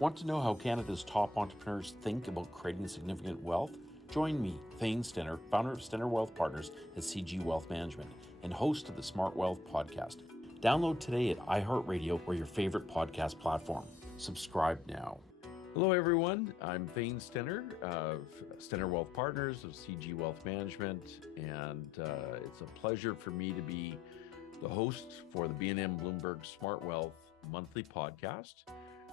Want to know how Canada's top entrepreneurs think about creating significant wealth? Join me, Thane Stenner, founder of Stenner Wealth Partners at CG Wealth Management and host of the SmartWealth podcast. Download today at iHeartRadio or your favorite podcast platform. Subscribe now. Hello, everyone. I'm Thane Stenner of Stenner Wealth Partners of CG Wealth Management, and it's a pleasure for me to be the host for the BNN Bloomberg SmartWealth monthly podcast,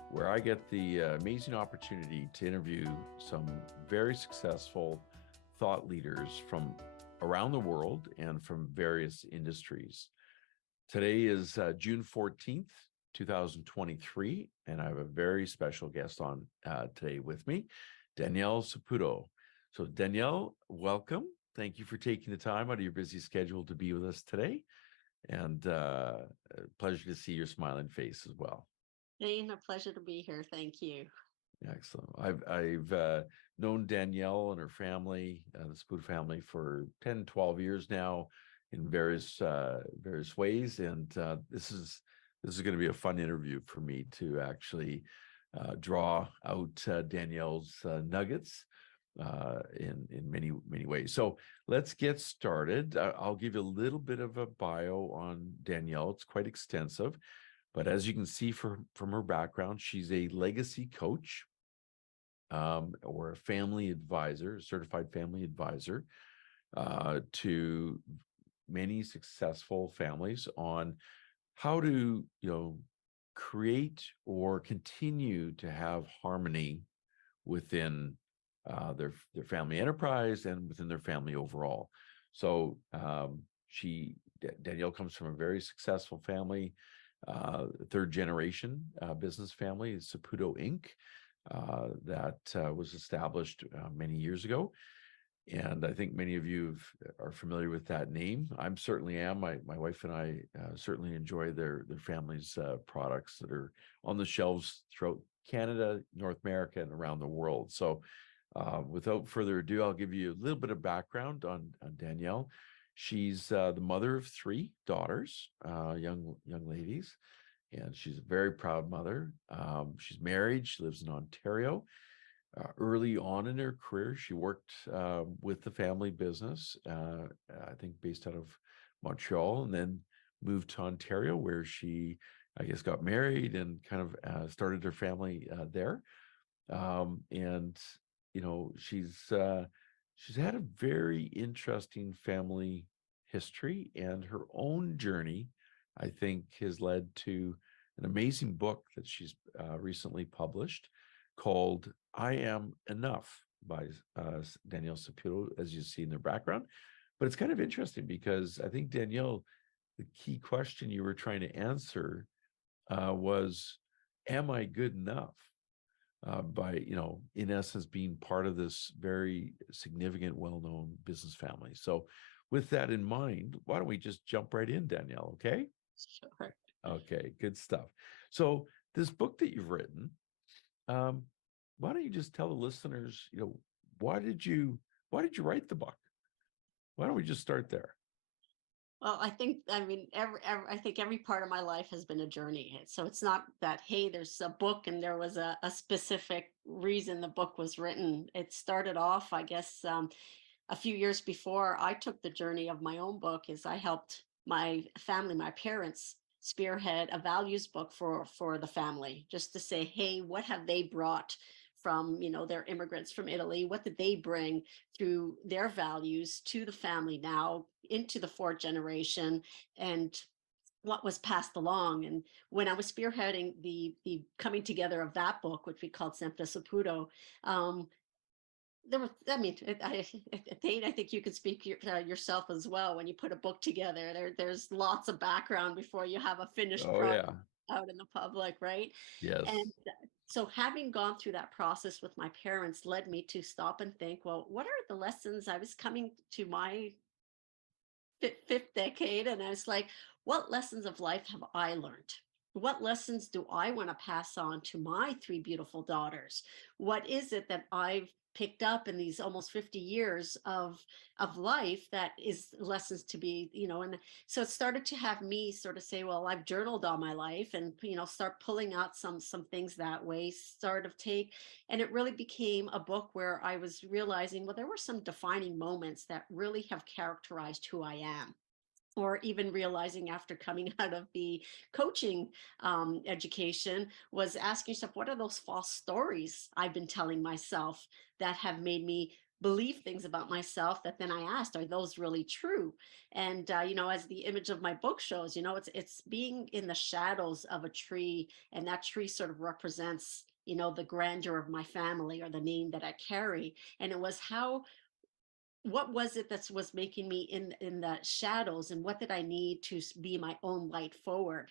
where I get the amazing opportunity to interview some very successful thought leaders from around the world and from various industries. Today is June 14th, 2023, and I have a very special guest on today with me, Danielle Saputo. So Danielle, welcome. Thank you for taking the time out of your busy schedule to be with us today, and a pleasure to see your smiling face as well. Thane, a pleasure to be here. Thank you. Excellent. I've known Danielle and her family, the Saputo family, for 10, 12 years now in various ways. And this is going to be a fun interview for me to actually draw out Danielle's nuggets in many ways. So let's get started. I'll give you a little bit of a bio on Danielle. It's quite extensive. But as you can see from her background, she's a legacy coach or a family advisor, a certified family advisor to many successful families on how to, create or continue to have harmony within their family enterprise and within their family overall. So Danielle comes from a very successful family. Third generation business family is Saputo Inc. That was established many years ago. And I think many of you are familiar with that name. I certainly am. My wife and I certainly enjoy their family's products that are on the shelves throughout Canada, North America, and around the world. So without further ado, I'll give you a little bit of background on Danielle. She's the mother of three daughters, young ladies, and she's a very proud mother. She's married. She lives in Ontario. Early on in her career, she worked with the family business, I think based out of Montreal, and then moved to Ontario, where she, I guess, got married and kind of started her family there. And she's had a very interesting family history, and her own journey, I think, has led to an amazing book that she's recently published called I Am Enough by Danielle Saputo, as you see in their background. But it's kind of interesting because I think, Danielle, the key question you were trying to answer was, am I good enough? By, in essence, being part of this very significant, well-known business family. So with that in mind, why don't we just jump right in, Danielle, okay? Sure. Okay, good stuff. So this book that you've written, why don't you just tell the listeners, why did you write the book? Why don't we just start there? Well, I think every part of my life has been a journey. So it's not that, hey, there's a book and there was a specific reason the book was written. It started off, I guess, a few years before I took the journey of my own book, is I helped my family, my parents, spearhead a values book for the family, just to say, hey, what have they brought from, their immigrants from Italy? What did they bring through their values to the family now into the fourth generation, and what was passed along? And when I was spearheading the coming together of that book, which we called Sempre Saputo, there was, Thane, I think you could speak yourself as well. When you put a book together, there's lots of background before you have a finished Oh product yeah, out in the public, right? And yes. so having gone through that process with my parents led me to stop and think, well, what are the lessons? I was coming to my fifth decade, and I was like, what lessons of life have I learned? what lessons do I want to pass on to my three beautiful daughters? What is it that I've picked up in these almost 50 years of life that is lessons to be, and so it started to have me sort of say, well, I've journaled all my life, and start pulling out some things that way, sort of take, and it really became a book where I was realizing, well, there were some defining moments that really have characterized who I am, or even realizing after coming out of the coaching education, was asking yourself, what are those false stories I've been telling myself that have made me believe things about myself, that then I asked, are those really true? And as the image of my book shows, it's being in the shadows of a tree, and that tree sort of represents the grandeur of my family, or the name that I carry. And it was what was it that was making me in the shadows, and what did I need to be my own light forward?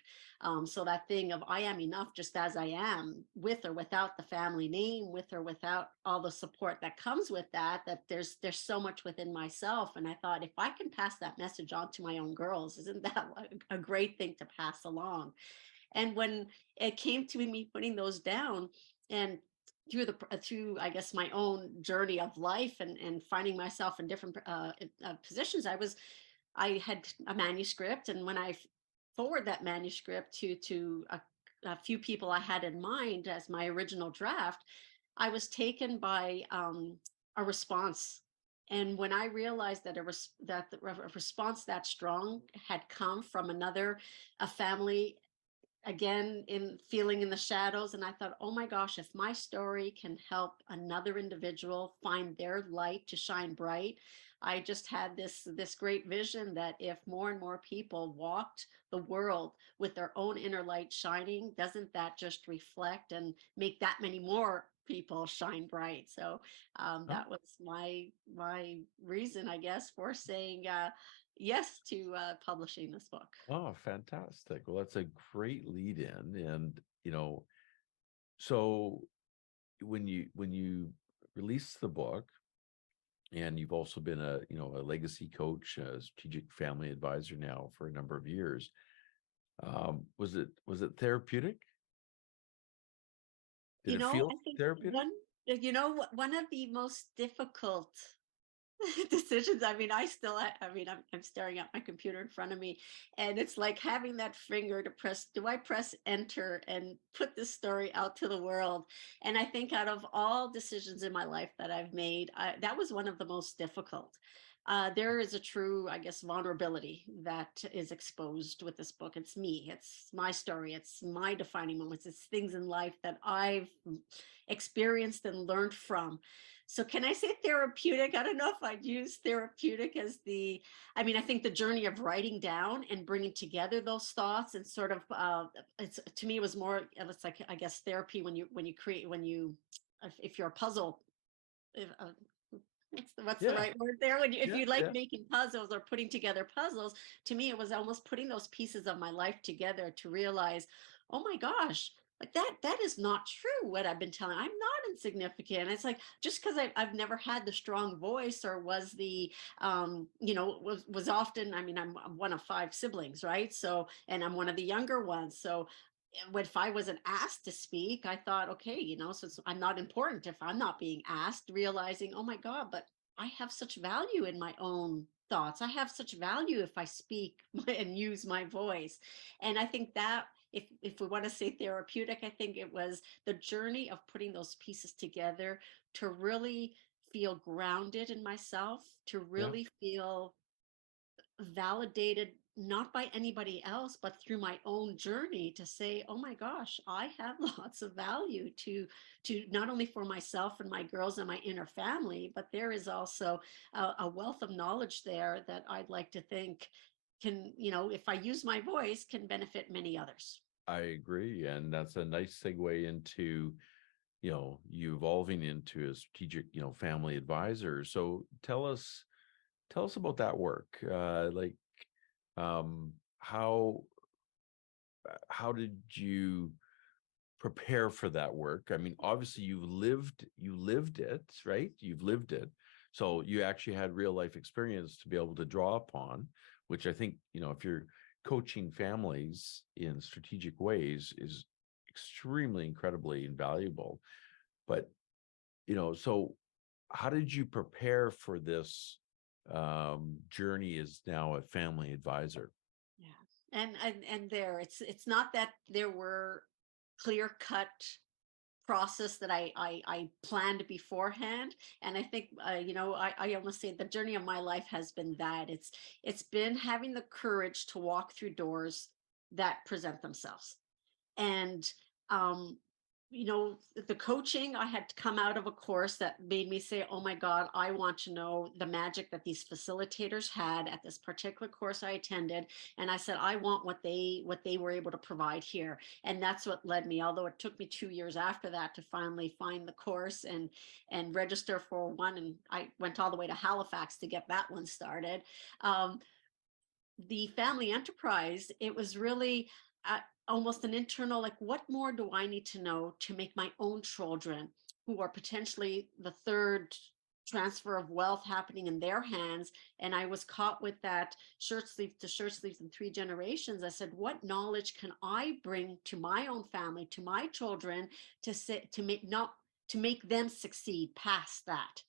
So that thing of, I am enough just as I am, with or without the family name, with or without all the support that comes with that, that there's so much within myself. And I thought, if I can pass that message on to my own girls, isn't that a great thing to pass along? And when it came to me putting those down, and through I guess my own journey of life, and finding myself in different positions, I had a manuscript, and when I forward that manuscript to a few people I had in mind as my original draft, I was taken by a response. And when I realized that a response that strong had come from a family, again, in feeling in the shadows, and I thought, oh my gosh, if my story can help another individual find their light to shine bright. I just had this great vision that if more and more people walked the world with their own inner light shining, doesn't that just reflect and make that many more people shine bright? So Oh, that was my reason, I guess, for saying yes to publishing this book. oh, fantastic. Well, that's a great lead in. And, so when you release the book, and you've also been a legacy coach, a strategic family advisor now for a number of years. Was it therapeutic? Did it I feel think therapeutic? one of the most difficult decisions. I mean, I'm staring at my computer in front of me, and it's like having that finger to press. Do I press enter and put this story out to the world? And I think out of all decisions in my life that I've made, that was one of the most difficult. There is a true, I guess, vulnerability that is exposed with this book. It's me, it's my story, it's my defining moments, it's things in life that I've experienced and learned from. So can I say therapeutic? I don't know if I'd use therapeutic as I mean, I think the journey of writing down and bringing together those thoughts, and sort of, it's, to me, it was more, it's like, I guess, therapy when you create, if you're a puzzle, if, what's the Yeah, right word there? If yeah, you like yeah. making puzzles or putting together puzzles, to me, it was almost putting those pieces of my life together to realize, oh my gosh, like that is not true. What I've been telling, I'm not insignificant. It's like, just because I've never had the strong voice, or was was often, I mean, I'm one of five siblings, right? So, and I'm one of the younger ones. So if I wasn't asked to speak, I thought, okay, so I'm not important if I'm not being asked, realizing, oh my God, but I have such value in my own thoughts. I have such value if I speak and use my voice. And I think that, if we want to say therapeutic, I think it was the journey of putting those pieces together to really feel grounded in myself, to Yeah. really feel validated, not by anybody else, but through my own journey, to say, oh my gosh, I have lots of value to not only for myself and my girls and my inner family, but there is also a wealth of knowledge there that I'd like to think can, if I use my voice, can benefit many others. I agree. And that's a nice segue into, you evolving into a strategic, family advisor. So tell us about that work. Like, how did you prepare for that work? I mean, obviously you lived it, right? You've lived it. So you actually had real life experience to be able to draw upon, which I think, if you're coaching families in strategic ways is extremely incredibly invaluable. But so how did you prepare for this journey as now a family advisor? Yeah. And there it's not that there were clear cut process that I planned beforehand. And I think, I almost say the journey of my life has been that it's been having the courage to walk through doors that present themselves. And um the coaching, I had to come out of a course that made me say, oh my god, I want to know the magic that these facilitators had at this particular course I attended. And I said, I want what they were able to provide here. And that's what led me, although it took me 2 years after that to finally find the course and register for one. And I went all the way to Halifax to get that one started. um, the family enterprise, it was really uh, almost an internal, like, what more do I need to know to make my own children, who are potentially the third transfer of wealth happening in their hands? And I was caught with that shirt sleeve to shirt sleeves in 3 generations. I said, what knowledge can I bring to my own family, to my children, to make not to make them succeed past that,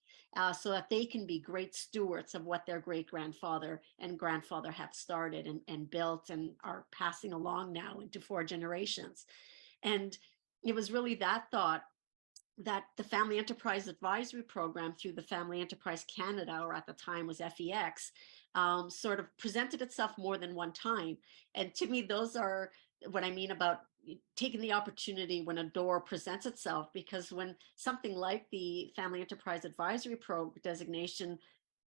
so that they can be great stewards of what their great grandfather and grandfather have started and built and are passing along now into 4 generations. And it was really that thought that the Family Enterprise Advisory Program through the Family Enterprise Canada, or at the time was FEX, sort of presented itself more than one time. And to me, those are what I mean about taking the opportunity when a door presents itself, because when something like the Family Enterprise Advisory Pro designation,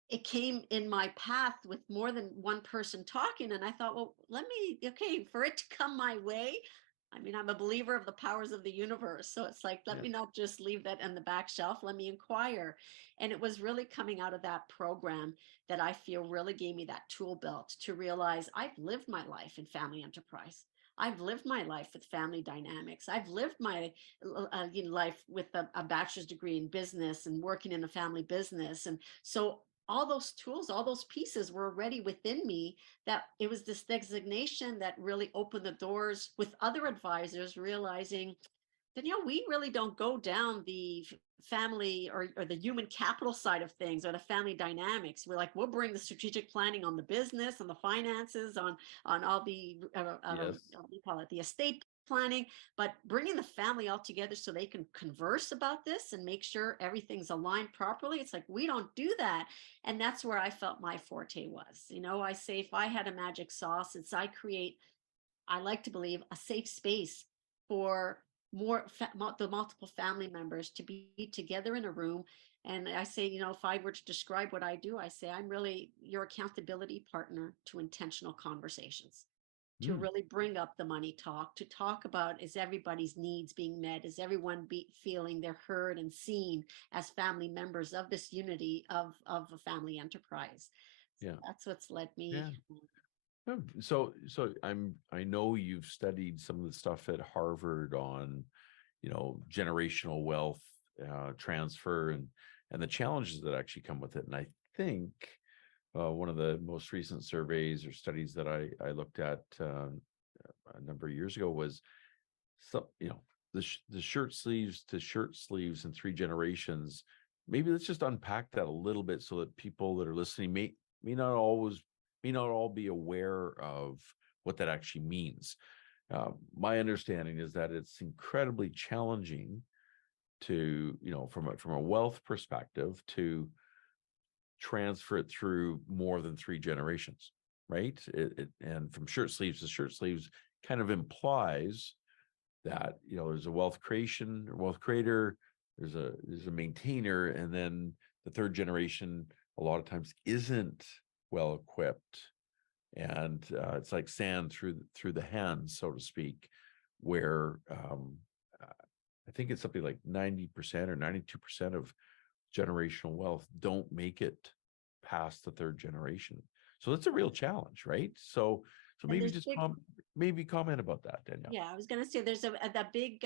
it came in my path with more than one person talking, and I thought, well, okay, for it to come my way, I mean, I'm a believer of the powers of the universe, so it's like, let Yeah. me not just leave that in the back shelf, let me inquire. And it was really coming out of that program that I feel really gave me that tool belt to realize I've lived my life in family enterprise. I've lived my life with family dynamics. I've lived my life with a bachelor's degree in business and working in a family business. And so all those tools, all those pieces were already within me, that it was this designation that really opened the doors with other advisors, realizing that, we really don't go down the family or the human capital side of things, or the family dynamics. We're like, we'll bring the strategic planning on the business, on the finances, on all the Yes. what do you call it, the estate planning, but bringing the family all together so they can converse about this and make sure everything's aligned properly. It's like, we don't do that. And that's where I felt my forte was. I say, if I had a magic sauce, I like to believe, a safe space for the multiple family members to be together in a room. And I say, if I were to describe what I do, I say I'm really your accountability partner to intentional conversations, to Mm, really bring up the money talk, to talk about, is everybody's needs being met? Is everyone feeling they're heard and seen as family members of this unity of a family enterprise? So yeah. that's what's led me. Yeah. So I know you've studied some of the stuff at Harvard on, generational wealth transfer and the challenges that actually come with it. And I think one of the most recent surveys or studies that I looked at a number of years ago was the shirt sleeves to shirt sleeves in 3 generations. Maybe let's just unpack that a little bit so that people that are listening may not always may not all be aware of what that actually means. My understanding is that it's incredibly challenging to, from a wealth perspective, to transfer it through more than 3 generations, right? And from shirt sleeves to shirt sleeves kind of implies that there's a wealth creation or wealth creator, there's a maintainer, and then the third generation a lot of times isn't well equipped, and it's like sand through the hands, so to speak, where uh, I think it's something like 90% or 92% of generational wealth don't make it past the third generation. So that's a real challenge, right? So And maybe there's just big maybe comment about that, Danielle. Yeah, I was going to say there's that big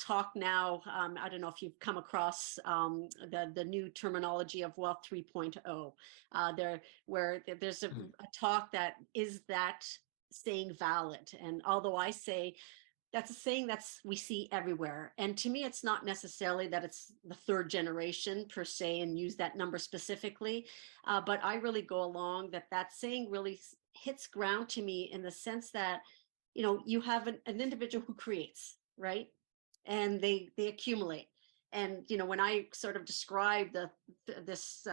talk now. I don't know if you've come across the new terminology of Wealth 3.0. There, where there's a talk that is that saying valid. And although I say that's a saying that's we see everywhere. And to me, it's not necessarily that it's the third generation per se and use that number specifically, but I really go along that that saying really hits ground to me in the sense that, you have an individual who creates, right? And they accumulate. And when I sort of describe this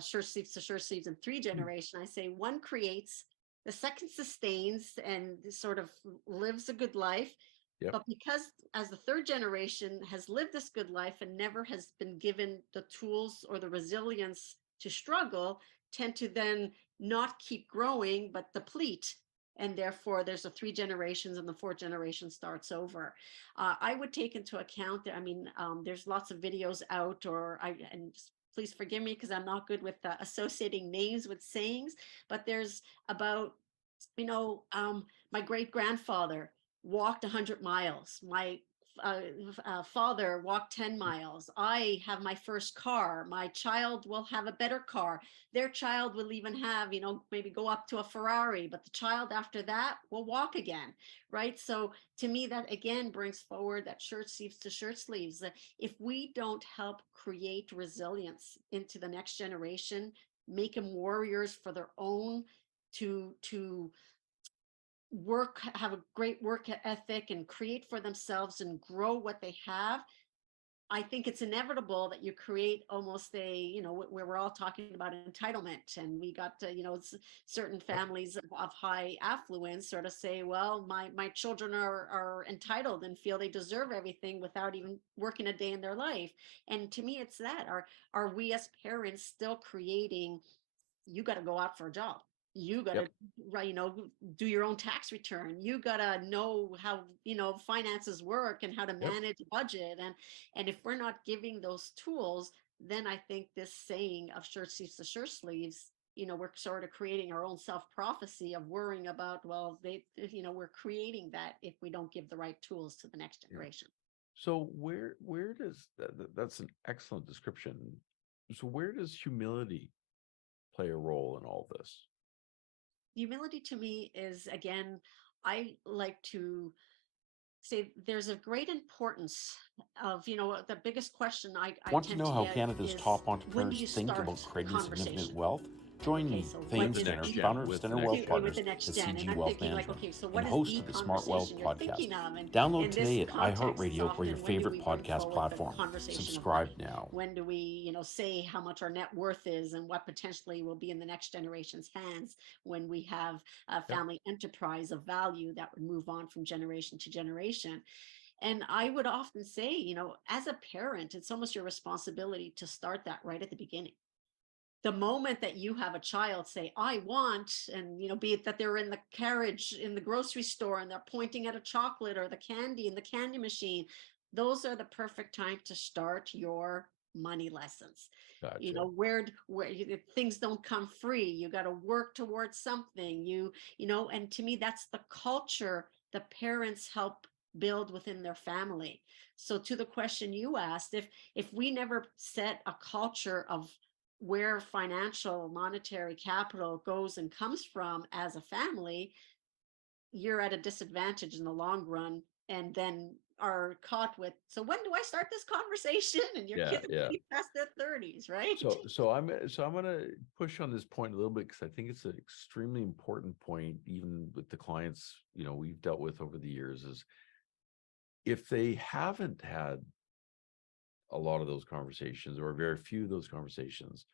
shirt sleeves to shirt sleeves in three generation, I say one creates, the second sustains and sort of lives a good life, Yep. but because as the third generation has lived this good life and never has been given the tools or the resilience to struggle, tend to then not keep growing, but deplete. And therefore, there's a three generations and the fourth generation starts over. I would take into account that, I mean, there's lots of videos out, and please forgive me because I'm not good with associating names with sayings, but there's about, you know, um, my great grandfather walked 100 miles. My uh, father walked 10 miles. I have my first car. My child will have a better car. Their child will even have, maybe go up to a Ferrari, but the child after that will walk again, right? So to me, that again brings forward that shirt sleeves to shirt sleeves. That if we don't help create resilience into the next generation, make them warriors for their own, to work, have a great work ethic and create for themselves and grow what they have, I think it's inevitable that you create almost a, where we're all talking about entitlement. And we got to, certain Yep. families of high affluence sort of say, well, my children are entitled and feel they deserve everything without even working a day in their life. And to me, it's that. Are we as parents still creating, you got to go out for a job, you got to, Yep. right, do your own tax return, you got to know how, finances work and how to Yep. manage a budget, and if we're not giving those tools, then I think this saying of shirt sleeves to shirt sleeves, we're sort of creating our own self prophecy of worrying about, well, we're creating that if we don't give the right tools to the next Yeah. generation. So where does that's an excellent description. So where does humility play a role in all this? Humility to me is, again, I like to say there's a great importance of, the biggest question I Want to tend know to how get Canada's is, top when do entrepreneurs you think start about a creating significant conversation? wealth? Join Okay, me, so Thane what The is Stenner, next the, gen founder of with the Stenner next Wealth gen. with the Partners next at gen? And CG I'm Wealth thinking like, Management okay, so and what is host the of the Smart Wealth conversation you're podcast. thinking of? Download And today this at context is iHeartRadio or your often, when do favorite we bring podcast forward the platform. conversation of Subscribe money? now. When do we, say how much our net worth is and what potentially will be in the next generation's hands when we have a Yep. family enterprise of value that would move on from generation to generation? And I would often say, as a parent, it's almost your responsibility to start that right at the beginning. The moment that you have a child say, I want, and, be it that they're in the carriage in the grocery store and they're pointing at a chocolate or the candy in the candy machine, those are the perfect time to start your money lessons. Gotcha. Things don't come free. You got to work towards something. And to me, that's the culture the parents help build within their family. So to the question you asked, if we never set a culture of where financial monetary capital goes and comes from as a family, you're at a disadvantage in the long run, and then are caught with, so when do I start this conversation? And your Yeah, kids yeah. are past their 30s, right? So I'm going to push on this point a little bit because I think it's an extremely important point, even with the clients we've dealt with over the years. Is if they haven't had a lot of those conversations or very few of those conversations,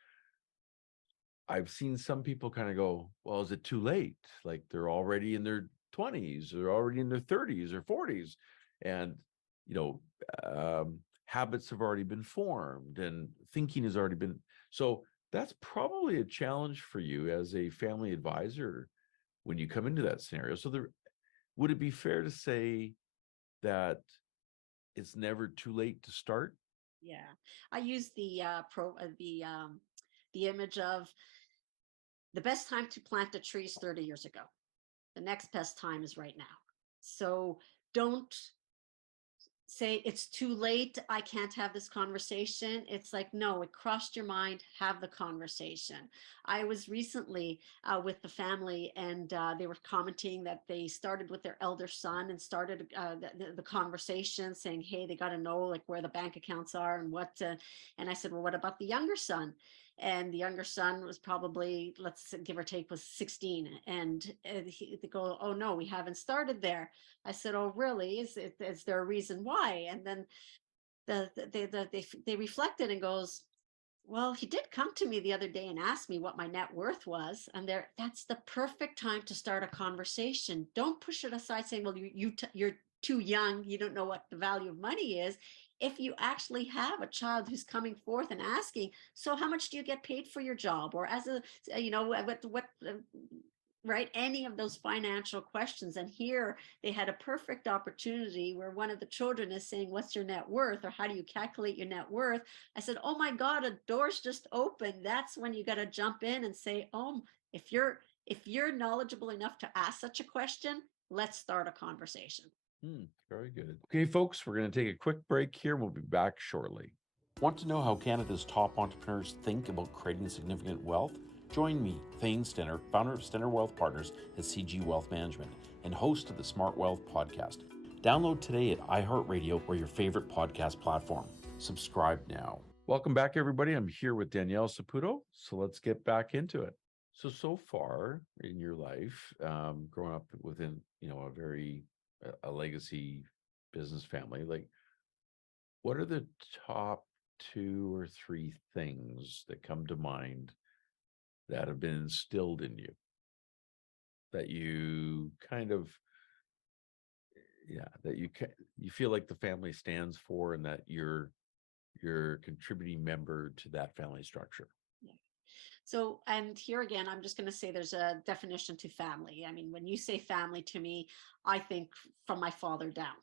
I've seen some people kind of go, well, is it too late? Like they're already in their 20s, they're already in their 30s or 40s. And, you know, habits have already been formed and thinking has already been. So that's probably a challenge for you as a family advisor when you come into that scenario. So would it be fair to say that it's never too late to start? Yeah, I use the image of the best time to plant a tree is 30 years ago. The next best time is right now. So don't say it's too late, I can't have this conversation. It's like, no, it crossed your mind, have the conversation. I was recently with the family, and they were commenting that they started with their elder son and started the conversation saying, hey, they got to know like where the bank accounts are and what. And I said, well, what about the younger son? And the younger son was probably, let's give or take, was 16. And they go, oh no, we haven't started there. I said, "Oh, really? Is there a reason why?" And then they reflected and goes, "Well, he did come to me the other day and ask me what my net worth was, and that's the perfect time to start a conversation. Don't push it aside saying, "Well, you're too young, you don't know what the value of money is." If you actually have a child who's coming forth and asking, so how much do you get paid for your job, or as a, what right, any of those financial questions. And here they had a perfect opportunity where one of the children is saying, what's your net worth, or how do you calculate your net worth? I said, oh my god, a door's just opened. That's when you got to jump in and say, oh, if you're knowledgeable enough to ask such a question, let's start a conversation. Very good. Okay, folks, we're going to take a quick break here. We'll be back shortly. Want to know how Canada's top entrepreneurs think about creating significant wealth? Join me, Thane Stenner, founder of Stenner Wealth Partners at CG Wealth Management and host of the SmartWealth podcast. Download today at iHeartRadio or your favorite podcast platform. Subscribe now. Welcome back, everybody. I'm here with Danielle Saputo. So let's get back into it. So far in your life, growing up within, a very a legacy business family, like what are the top 2 or 3 things that come to mind that have been instilled in you that you kind of, that you feel like the family stands for and that you're a contributing member to that family structure? Yeah. So, and here again, I'm just going to say there's a definition to family. I mean, when you say family to me, I think from my father down.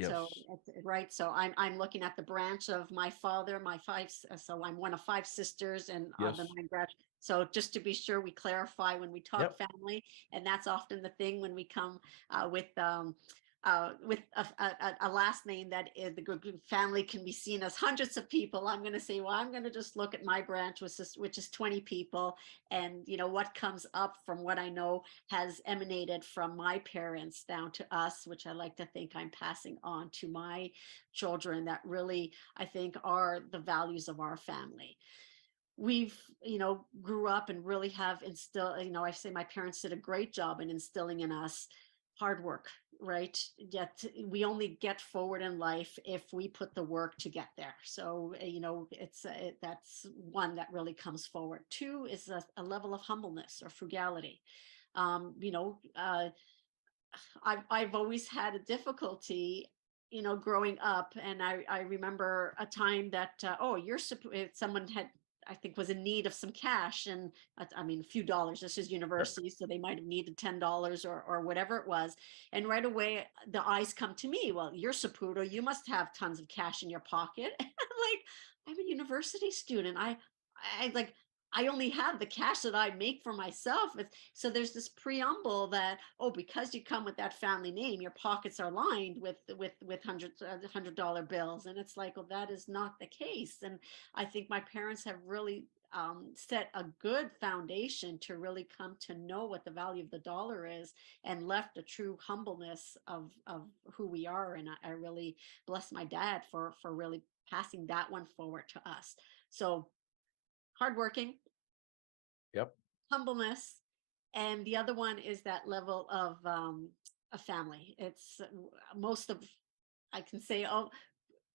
So, Yes. right. So I'm looking at the branch of my father, my so I'm one of 5 sisters, and the Yes. 9 branch. So just to be sure, we clarify when we talk Yep. family, and that's often the thing when we come with a last name that is the group family can be seen as hundreds of people. I'm going to say, well, I'm going to just look at my branch, which is 20 people. And, what comes up from what I know has emanated from my parents down to us, which I like to think I'm passing on to my children, that really, I think, are the values of our family. We've grew up and really have instilled, I say my parents did a great job in instilling in us hard work, right? Yet we only get forward in life if we put the work to get there. So that's one that really comes forward. Two is a level of humbleness or frugality. um you know uh I've always had a difficulty, growing up, and I remember a time that someone had, I think, was in need of some cash, and I mean a few dollars. This is Yep. university, so they might have needed $10 or whatever it was, and right away the eyes come to me. Well, you're Saputo, you must have tons of cash in your pocket. And I'm like, I'm a university student. I like. I only have the cash that I make for myself. So there's this preamble that, oh, because you come with that family name, your pockets are lined with $100 bills. And it's like, well, that is not the case. And I think my parents have really set a good foundation to really come to know what the value of the dollar is, and left a true humbleness of who we are. And I really bless my dad for really passing that one forward to us. So hardworking, Yep. humbleness, and the other one is that level of a family. It's most of, I can say, oh,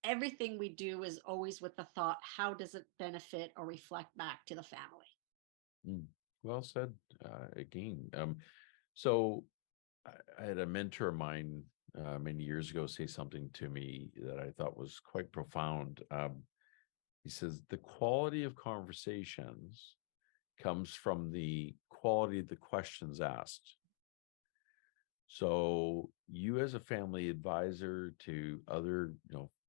everything we do is always with the thought, how does it benefit or reflect back to the family? Mm. Well said. Again, so I had a mentor of mine many years ago say something to me that I thought was quite profound. He says the quality of conversations comes from the quality of the questions asked. So you as a family advisor to other,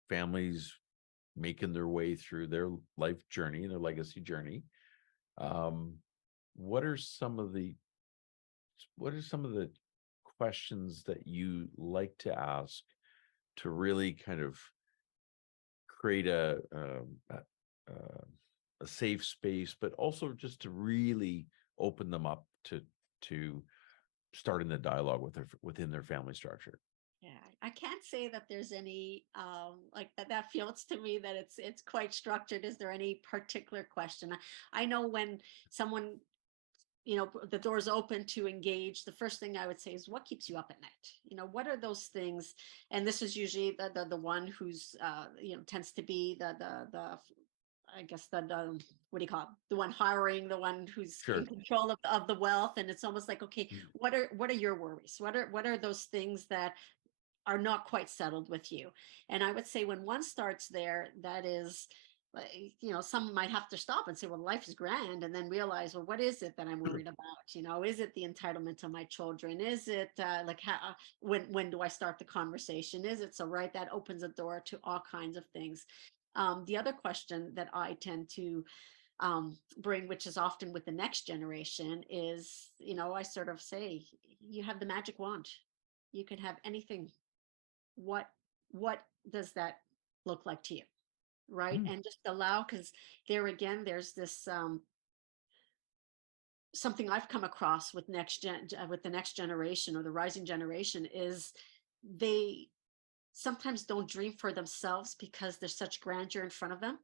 families making their way through their life journey, their legacy journey, um, what are some of the what are some of the questions that you like to ask to really kind of create a safe space, but also just to really open them up to starting the dialogue within their family structure? Yeah, I can't say that there's any like that. That feels to me that it's quite structured. Is there any particular question? I know when someone, the door's open to engage, the first thing I would say is, what keeps you up at night? What are those things? And this is usually the one who's tends to be the I guess the what do you call it? The one hiring, the one who's in Sure. control of the wealth. And it's almost like, okay, Mm. what are your worries? What are those things that are not quite settled with you? And I would say when one starts there, that is, like, some might have to stop and say, well, life is grand, and then realize, well, what is it that I'm worried about? Is it the entitlement to my children? Is it like how, when do I start the conversation? Is it so, right? That opens a door to all kinds of things. The other question that I tend to bring, which is often with the next generation, is, I sort of say, you have the magic wand. You can have anything. What does that look like to you? Right. Mm. And just allow, because there again, there's this something I've come across with with the next generation or the rising generation is they sometimes don't dream for themselves because there's such grandeur in front of them,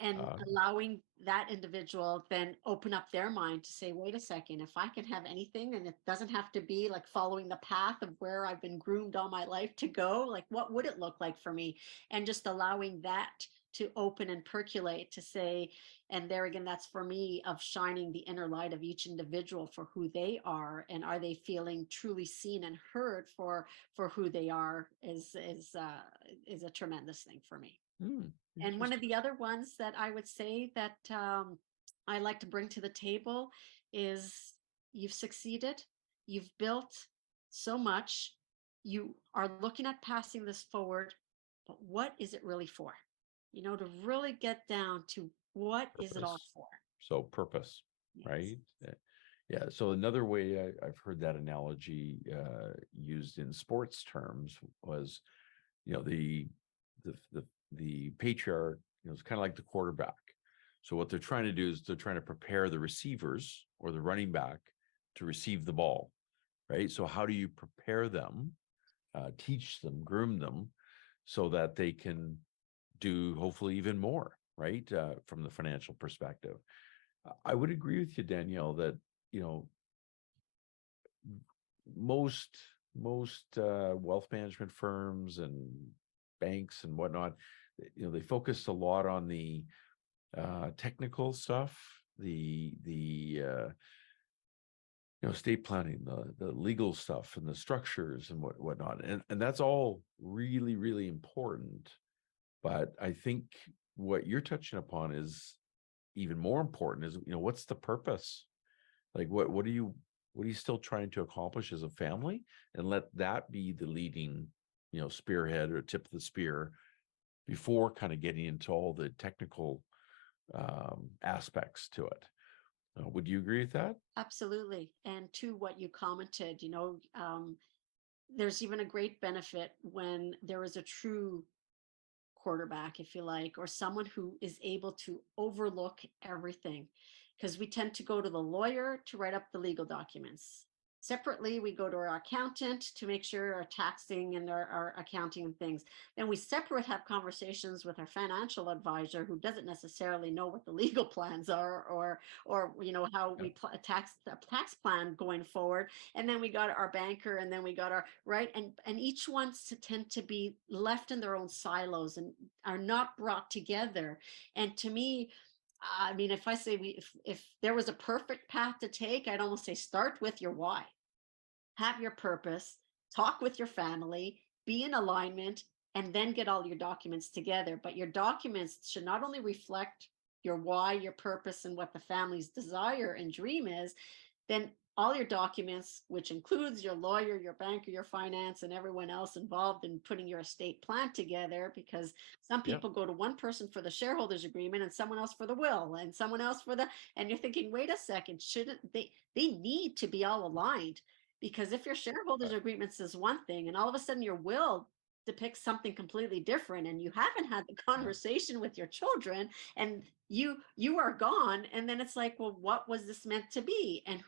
and Uh, allowing that individual then open up their mind to say, wait a second, if I can have anything, and it doesn't have to be like following the path of where I've been groomed all my life to go, like what would it look like for me? And just allowing that to open and percolate to say, and there again, that's for me of shining the inner light of each individual for who they are, and are they feeling truly seen and heard for who they are, is a tremendous thing for me. mm, And one of interesting. the other ones that I would say that I like to bring to the table is, you've succeeded, you've built so much, you are looking at passing this forward, but what is it really for? To really get down to what is it all Purpose. for? So purpose, Yes. right? Yeah. So another way I've heard that analogy used in sports terms was, you know, the the the patriarch, is kind of like the quarterback. So what they're trying to do is they're trying to prepare the receivers or the running back to receive the ball, right? So how do you prepare them, teach them, groom them, so that they can do hopefully even more, right? From the financial perspective. I would agree with you, Danielle, that you know most wealth management firms and banks and whatnot, they focus a lot on the technical stuff, the estate planning, the legal stuff, and the structures and whatnot, and that's all really really important. But I think what you're touching upon is even more important. Is what's the purpose? Like what are you still trying to accomplish as a family, and let that be the leading spearhead or tip of the spear before kind of getting into all the technical aspects to it. Would you agree with that? Absolutely. And to what you commented, there's even a great benefit when there is a true quarterback, if you like, or someone who is able to overlook everything. Because we tend to go to the lawyer to write up the legal documents. Separately, we go to our accountant to make sure our taxing and our accounting and things. Then we separate have conversations with our financial advisor, who doesn't necessarily know what the legal plans are, or how Yeah. we tax plan going forward. And then we got our banker, and then we got our right, and each one tend to be left in their own silos and are not brought together. And to me, I mean, if I say if there was a perfect path to take, I'd almost say start with your why, have your purpose, talk with your family, be in alignment, and then get all your documents together. But your documents should not only reflect your why, your purpose, and what the family's desire and dream is, then all your documents, which includes your lawyer, your banker, your finance, and everyone else involved in putting your estate plan together, because some Yeah. people go to one person for the shareholders agreement and someone else for the will and someone else for and you're thinking, wait a second, shouldn't they need to be all aligned? Because if your shareholders agreement says one thing and all of a sudden your will depicts something completely different, and you haven't had the Yeah. conversation with your children, and you are gone, and then it's like, well, what was this meant to be, and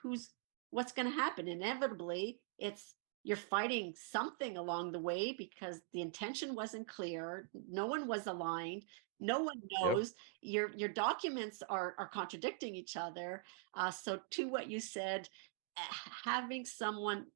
what's going to happen? Inevitably, it's you're fighting something along the way because the intention wasn't clear, no one was aligned, no one Yep. knows, your documents are contradicting each other. So to what you said, having someone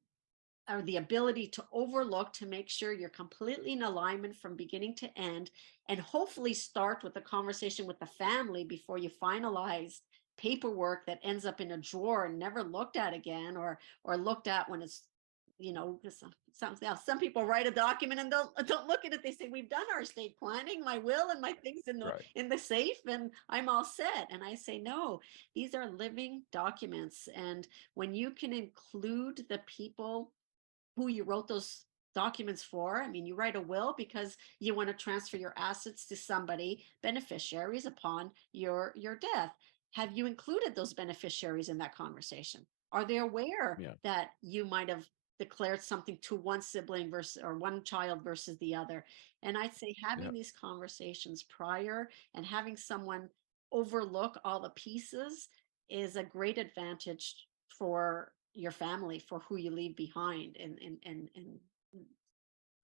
or the ability to overlook, to make sure you're completely in alignment from beginning to end, and hopefully start with a conversation with the family before you finalize paperwork that ends up in a drawer and never looked at again, or looked at when it's, 'cause some people write a document and don't look at it. They say, we've done our estate planning, my will and my things Right. in the safe, and I'm all set. And I say, no, these are living documents. And when you can include the people who you wrote those documents for. I mean, you write a will because you want to transfer your assets to somebody, beneficiaries, upon your death. Have you included those beneficiaries in that conversation? Are they aware Yeah. that you might have declared something to one sibling versus or one child versus the other? And I'd say Yeah. having these conversations prior and having someone overlook all the pieces is a great advantage for your family, for who you leave behind. And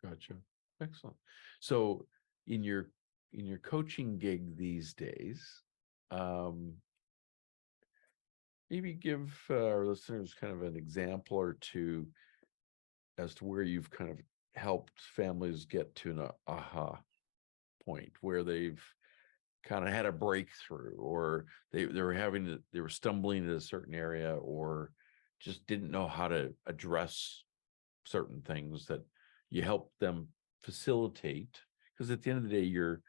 Gotcha. Excellent. So in your coaching gig these days, um, maybe give our listeners kind of an example or two as to where you've kind of helped families get to an aha point where they've kind of had a breakthrough, or they were stumbling in a certain area, or just didn't know how to address certain things that you help them facilitate. Because at the end of the day, you're,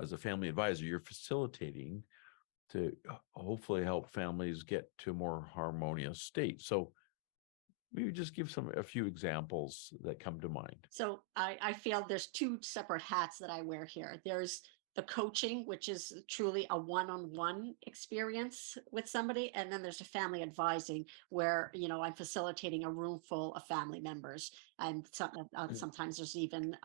as a family advisor, you're facilitating to hopefully help families get to a more harmonious state. So maybe just give a few examples that come to mind. so I feel there's two separate hats that I wear here. There's the coaching, which is truly a one-on-one experience with somebody, and then there's a family advising where, I'm facilitating a room full of family members, and Mm. sometimes there's even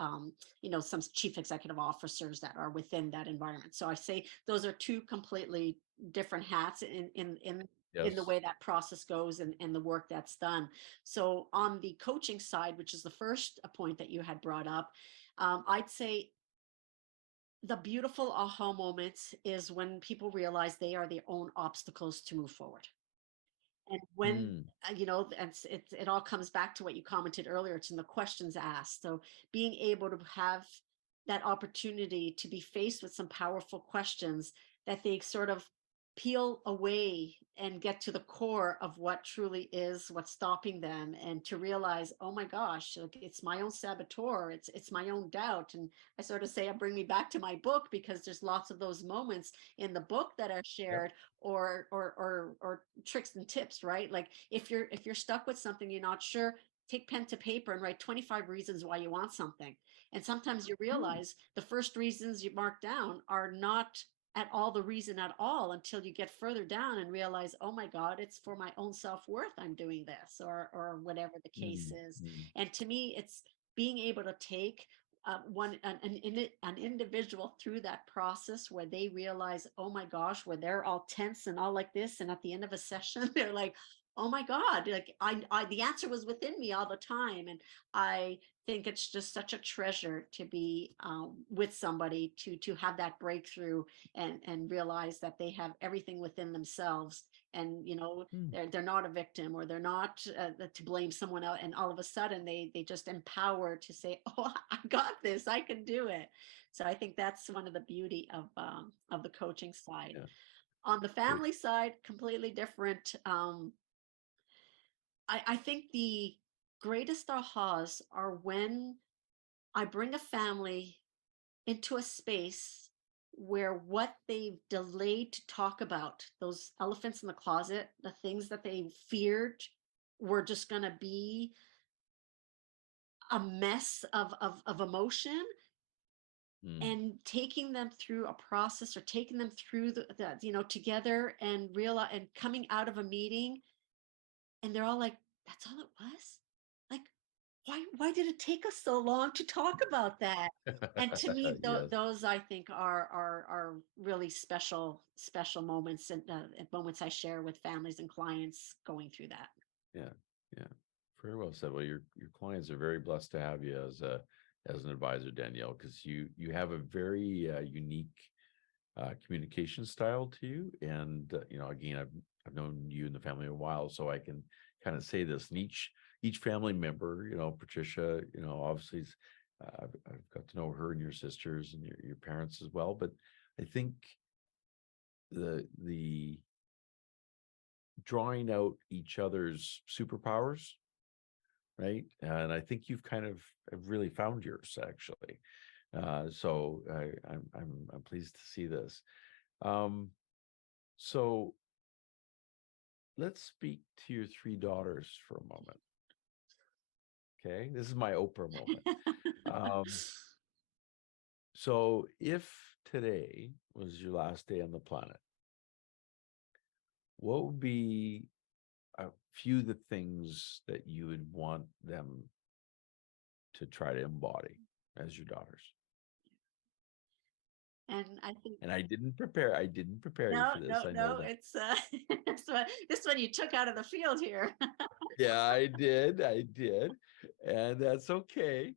some chief executive officers that are within that environment. So I say those are two completely different hats in the Yes. way that process goes, and the work that's done. So on the coaching side, which is the first point that you had brought up, I'd say the beautiful aha moments is when people realize they are their own obstacles to move forward. And when, Mm. it all comes back to what you commented earlier. It's in the questions asked. So being able to have that opportunity to be faced with some powerful questions that they sort of peel away and get to the core of what truly is what's stopping them, and to realize, oh my gosh, like, it's my own saboteur, it's my own doubt. And I sort of say, I bring me back to my book, because there's lots of those moments in the book that are Yep. shared, or tricks and tips, right? Like, if you're stuck with something, you're not sure, take pen to paper and write 25 reasons why you want something. And sometimes you Mm. realize the first reasons you mark down are not at all the reason at all, until you get further down and realize, oh my god, it's for my own self-worth I'm doing this, or whatever the case Mm. is. Mm. And to me, it's being able to take an individual through that process where they realize, oh my gosh, where they're all tense and all like this, and at the end of a session they're like, oh my god, like, the answer was within me all the time. And I think it's just such a treasure to be with somebody, to have that breakthrough, and realize that they have everything within themselves. And Mm. they're not a victim, or they're not to blame someone else, and all of a sudden they just empower to say, oh, I got this, I can do it. So I think that's one of the beauty of the coaching side. Yeah. On the Great. family side, completely different. I think the greatest ahas are when I bring a family into a space where what they've delayed to talk about, those elephants in the closet, the things that they feared were just going to be a mess of emotion, Mm. and taking them through a process, or taking them through the together, and realize, and coming out of a meeting, and they're all like, that's all it was, like, why did it take us so long to talk about that? And to me, Yes. those I think are really special moments, and moments I share with families and clients going through that. Yeah. Yeah. Very well said. Well, your clients are very blessed to have you as an advisor, Danielle, because you have a very unique communication style to you. And again, I've known you and the family a while, so I can kind of say this. And each family member, Patricia, obviously, I've got to know her and your sisters and your parents as well. But I think the drawing out each other's superpowers, right? And I think you've kind of have really found yours actually. So I'm pleased to see this. Um, so let's speak to your three daughters for a moment. Okay, this is my Oprah moment. Um, so if today was your last day on the planet, what would be a few of the things that you would want them to try to embody as your daughters? And I think And I didn't prepare you no, for this. no, I know no, that. it's this one you took out of the field here. Yeah, I did. And that's okay.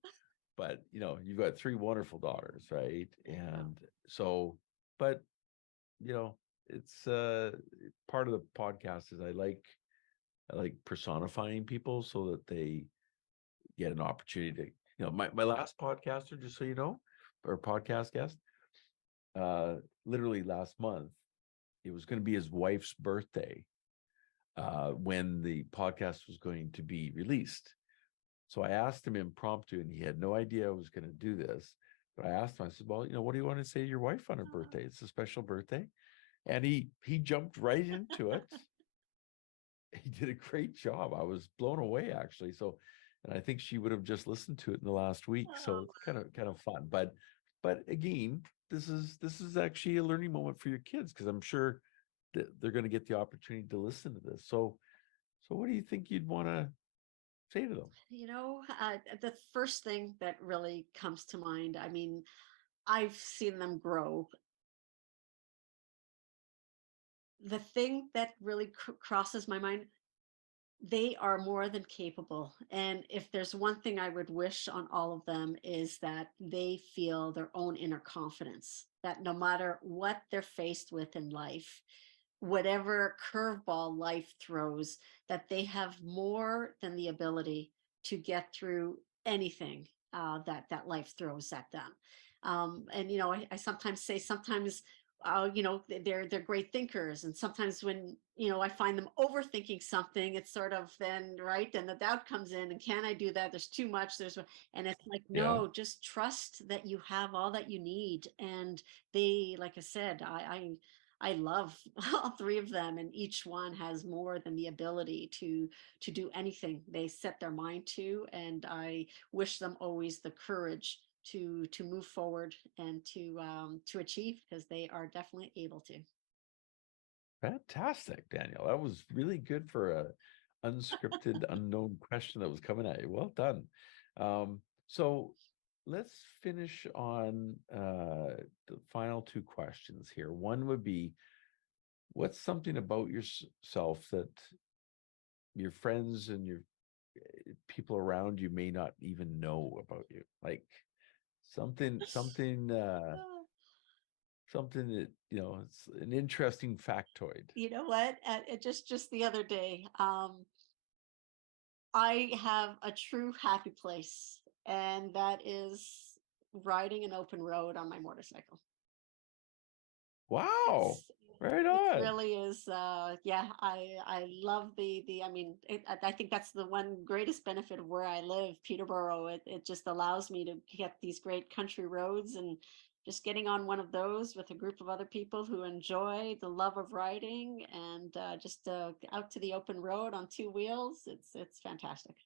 But you've got three wonderful daughters, right? Yeah. And so, but you know, it's part of the podcast is I like personifying people so that they get an opportunity to, my last podcaster, just so you know, or podcast guest, uh literally last month, it was going to be his wife's birthday when the podcast was going to be released. So I asked him impromptu, and he had no idea I was going to do this. But I asked him, I said, well, what do you want to say to your wife on her birthday? It's a special birthday. And he jumped right into it. He did a great job. I was blown away actually. So, and I think she would have just listened to it in the last week. So Oh, it's kind of fun. But again, this is actually a learning moment for your kids, because I'm sure that they're going to get the opportunity to listen to this. So what do you think you'd want to say to them? the first thing that really comes to mind, I mean, I've seen them grow. The thing that really crosses my mind, they are more than capable. And if there's one thing I would wish on all of them is that they feel their own inner confidence, that no matter what they're faced with in life, whatever curveball life throws, that they have more than the ability to get through anything that life throws at them. And I sometimes say, sometimes they're great thinkers, and sometimes when I find them overthinking something, it's sort of then right, then the doubt comes in, and can I do that? There's too much. And it's like, Yeah. no, just trust that you have all that you need. And they, like I said, I love all three of them, and each one has more than the ability to do anything they set their mind to. And I wish them always the courage to move forward and to achieve, because they are definitely able to. Fantastic, Daniel. That was really good for a unscripted, unknown question that was coming at you. Well done. So let's finish on the final two questions here. One would be, what's something about yourself that your friends and your people around you may not even know about you? Like something that, it's an interesting factoid. You know what? Just the other day, I have a true happy place, and that is riding an open road on my motorcycle. Wow. It's Right it on. really is. Yeah, I love the. I mean, I think that's the one greatest benefit of where I live, Peterborough. It just allows me to get these great country roads, and just getting on one of those with a group of other people who enjoy the love of riding, and just out to the open road on two wheels. It's fantastic.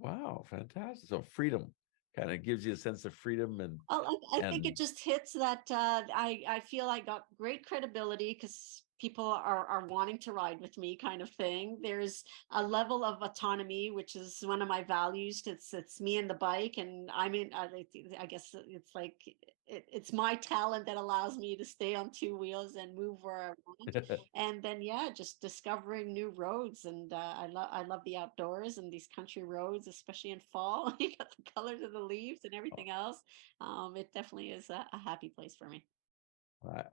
Wow, fantastic. So freedom kind of gives you a sense of freedom Oh, I think and it just hits that I feel I got great credibility, because people are wanting to ride with me kind of thing. There's a level of autonomy, which is one of my values. It's me and the bike, and I guess it's like it's my talent that allows me to stay on two wheels and move where I want. And then yeah, just discovering new roads, and I love the outdoors and these country roads, especially in fall. You got the colors of the leaves and everything else. It definitely is a happy place for me.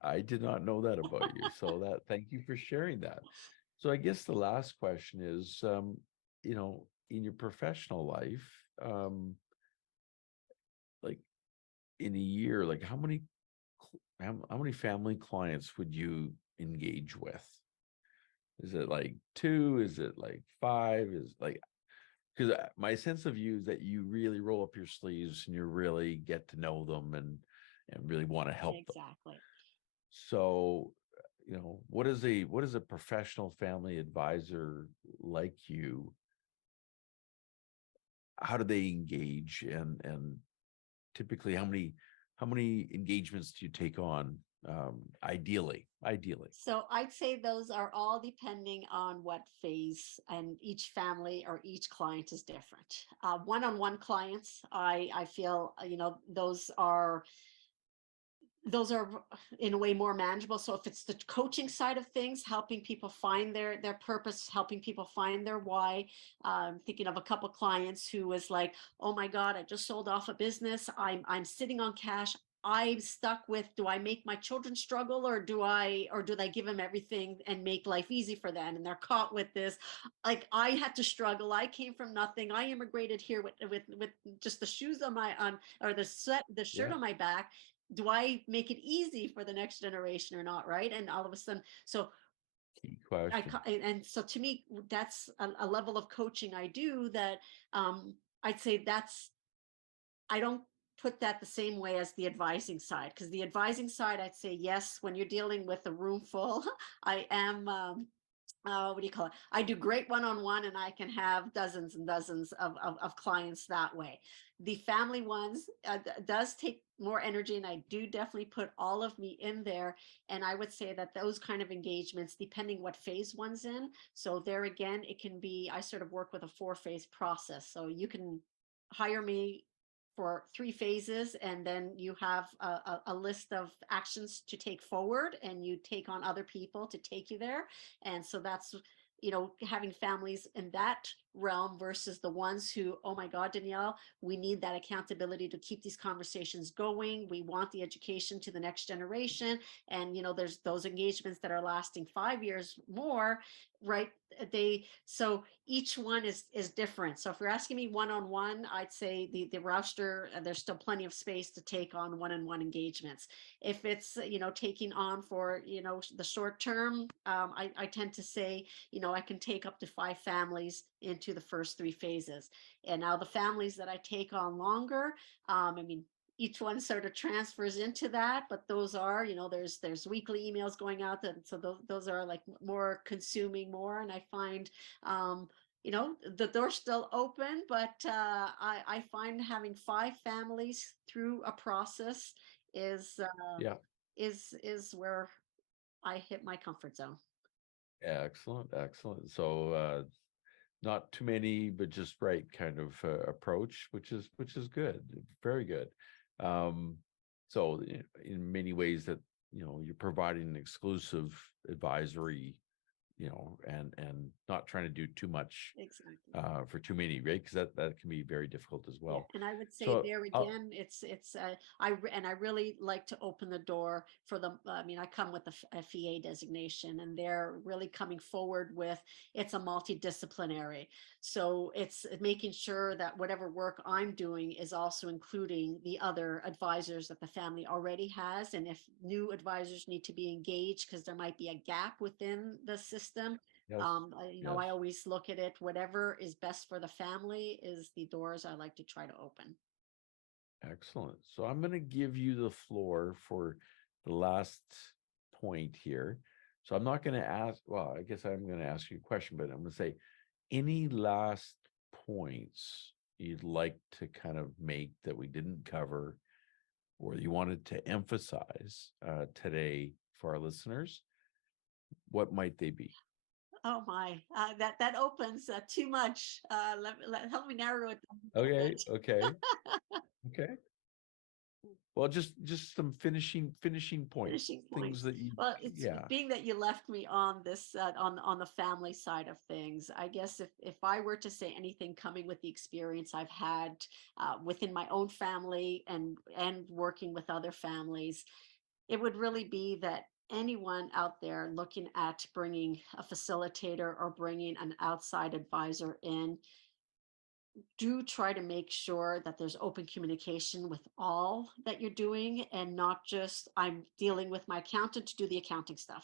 I did not know that about you. So that thank you for sharing that. So I guess the last question is, in your professional life, like in a year, like how many family clients would you engage with? Is it like two? Is it like five? Is like because my sense of you is that you really roll up your sleeves and you really get to know them and really want to help them. Exactly. So, what is a professional family advisor like you? How do they engage and typically how many engagements do you take on ideally? So I'd say those are all depending on what phase, and each family or each client is different. One-on-one clients, I feel, those are in a way more manageable. So if it's the coaching side of things, helping people find their purpose, helping people find their why. Thinking of a couple clients who was like, oh my God, I just sold off a business. I'm sitting on cash. I'm stuck with, do I make my children struggle, or do they give them everything and make life easy for them? And they're caught with this. Like, I had to struggle. I came from nothing. I immigrated here with just the shoes on my on or the shirt Yeah, on my back. Do I make it easy for the next generation or not? Right. And all of a sudden, so key question. and so to me, that's a level of coaching I do that, I'd say that's, I don't put that the same way as the advising side, because the advising side, I'd say, yes, when you're dealing with a room full, I am, what do you call it? I do great one-on-one, and I can have dozens and dozens of clients that way. The family ones does take more energy, and I do definitely put all of me in there. And I would say that those kind of engagements, depending what phase one's in. So there again, it can be, I sort of work with a 4-phase process. So you can hire me for 3 phases, and then you have a list of actions to take forward, and you take on other people to take you there. And so that's, having families in that realm versus the ones who, oh my God, Danielle, we need that accountability to keep these conversations going. We want the education to the next generation. And, there's those engagements that are lasting 5 years more, right? So each one is different. So if you're asking me one-on-one, I'd say the roster, there's still plenty of space to take on one-on-one engagements. If it's, taking on for, the short term, I tend to say, I can take up to 5 families into the first 3 phases. And now the families that I take on longer, each one sort of transfers into that, but those are, there's weekly emails going out, that so those are like more consuming more. And I find, the door's still open, but I find having 5 families through a process is uh, Yeah, is where I hit my comfort zone. excellent, excellent. So not too many, but just right kind of approach, which is good, very good. Um, so in many ways that you're providing an exclusive advisory, and not trying to do too much Exactly. for too many, right? Because that can be very difficult as Yeah, well. and I would say So there again, I really like to open the door for them. I mean, I come with a FEA designation, and they're really coming forward with, it's a multidisciplinary. So it's making sure that whatever work I'm doing is also including the other advisors that the family already has, and if new advisors need to be engaged because there might be a gap within the system. yes, yes. I always look at it, whatever is best for the family is the doors I like to try to open. Excellent. So I'm going to give you the floor for the last point here. So I'm not going to ask, well, I guess I'm going to ask you a question, but I'm going to say any last points you'd like to kind of make that we didn't cover or you wanted to emphasize today for our listeners what might they be? Oh my, that opens too much. Help me narrow it down a little Okay, bit. okay, okay. Well, just some finishing points, Finishing things points. that you, Well, it's yeah, being that you left me on this on the family side of things. I guess if I were to say anything coming with the experience I've had within my own family and working with other families, it would really be that anyone out there looking at bringing a facilitator or bringing an outside advisor in, do try to make sure that there's open communication with all that you're doing, and not just I'm dealing with my accountant to do the accounting stuff.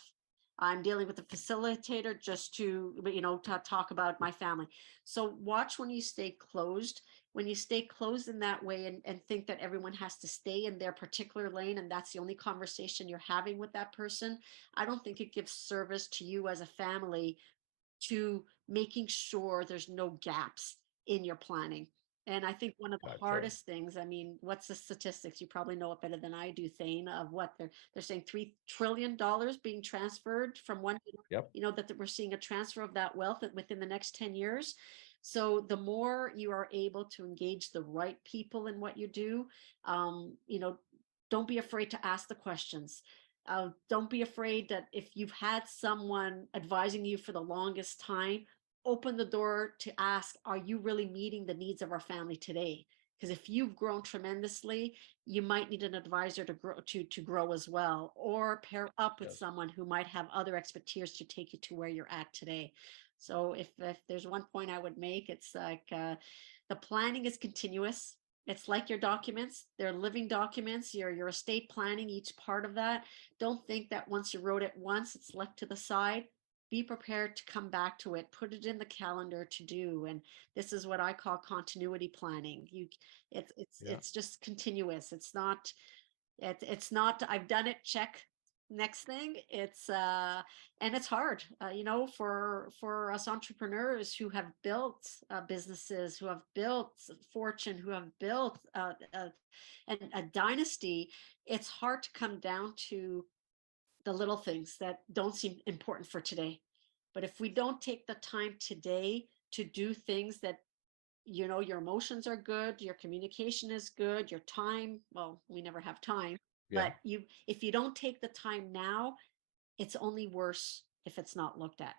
I'm dealing with the facilitator just to, to talk about my family. So watch when you stay closed. When you stay closed in that way and think that everyone has to stay in their particular lane and that's the only conversation you're having with that person, I don't think it gives service to you as a family to making sure there's no gaps in your planning. And I think one of the gotcha. hardest things, I mean, what's the statistics? You probably know it better than I do, Thane, of what they're saying $3 trillion being transferred from one, Yep, that we're seeing a transfer of that wealth within the next 10 years. So the more you are able to engage the right people in what you do, um, you know, don't be afraid to ask the questions. Don't be afraid that if you've had someone advising you for the longest time, open the door to ask, are you really meeting the needs of our family today? Because if you've grown tremendously, you might need an advisor to grow as well, or pair up with yes, someone who might have other expertise to take you to where you're at today. So if there's one point I would make, it's like the planning is continuous. It's like your documents, they're living documents, your estate planning, each part of that. Don't think that once you wrote it once, it's left to the side. Be prepared to come back to it, put it in the calendar to do. And this is what I call continuity planning. yeah, It's just continuous. It's not I've done it, check, next thing. And it's hard, for us entrepreneurs who have built businesses, who have built fortune, who have built a dynasty. It's hard to come down to the little things that don't seem important for today. But if we don't take the time today to do things that, your emotions are good, your communication is good, your time, well, we never have time, yeah. but if you don't take the time now, it's only worse if it's not looked at.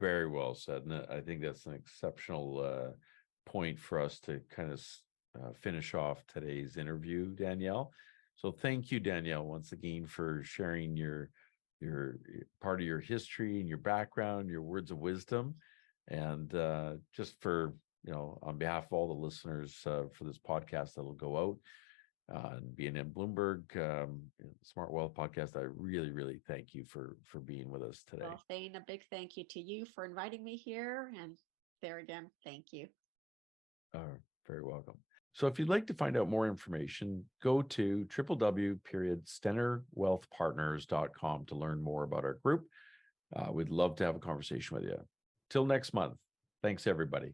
Very well said. And I think that's an exceptional point for us to kind of finish off today's interview, Danielle. So thank you, Danielle, once again for sharing your part of your history and your background, your words of wisdom, and just for on behalf of all the listeners for this podcast that'll go out and BNN Bloomberg Smart Wealth podcast. I really, really thank you for being with us today. Well, Thane, a big thank you to you for inviting me here. And there again, thank you. Very welcome. So if you'd like to find out more information, go to www.stennerwealthpartners.com to learn more about our group. We'd love to have a conversation with you. Till next month. Thanks, everybody.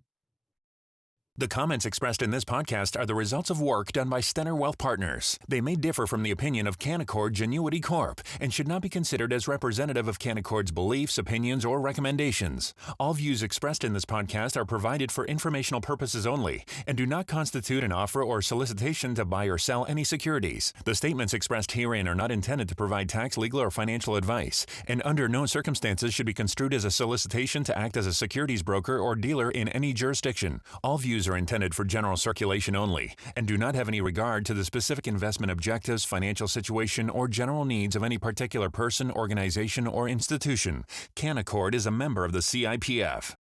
The comments expressed in this podcast are the results of work done by Stenner Wealth Partners. They may differ from the opinion of Canaccord Genuity Corp. and should not be considered as representative of Canaccord's beliefs, opinions, or recommendations. All views expressed in this podcast are provided for informational purposes only and do not constitute an offer or solicitation to buy or sell any securities. The statements expressed herein are not intended to provide tax, legal, or financial advice, and under no circumstances should be construed as a solicitation to act as a securities broker or dealer in any jurisdiction. All views are intended for general circulation only and do not have any regard to the specific investment objectives, financial situation, or general needs of any particular person, organization, or institution. Canaccord is a member of the CIPF.